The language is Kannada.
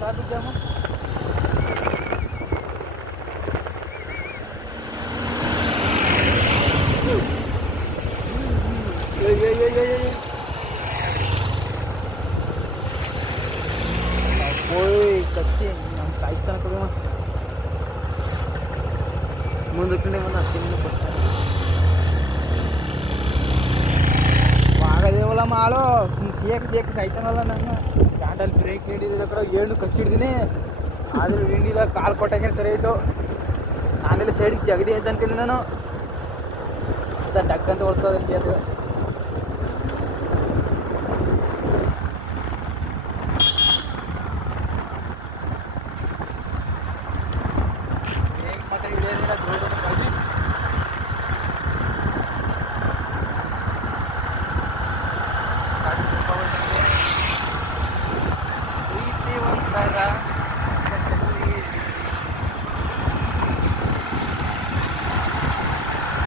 Traffic jam. ಹೋಯ್ ಕಚ್ಚಿ ನಮ್ಮ ಸಾಯಿಸ್ತಾನ ಕೊಡುವ ಮುಂದಕ್ಕೆ ಬಂದು ಅಷ್ಟೇನು ಕೊಡ್ತಾರೆ ಆಗದೇವಲ್ಲ ಮಾಡು ಸೇಕ್ ಸಾಯ್ತಾನಲ್ಲ ನನ್ನ ಗಾಡಲ್ಲಿ ಬ್ರೇಕ್ ಹಿಡಿದಿಲ್ಲ ಕಡೆ ಏಳು ಕಚ್ಚಿಡ್ತೀನಿ ಆದರೂ ಹಿಂಡಿಲ್ಲ ಕಾಲು ಕೊಟ್ಟಾಗೆ ಸರಿ ಆಯಿತು. ನಾನೆಲ್ಲ ಸೈಡಿಗೆ ಜಗದಿ ಅಂತ ಅನ್ಕೊಂಡು ನಾನು ಡಕ್ಕಂತ ಹೊಡ್ಕೋದಂತೆ ಅದು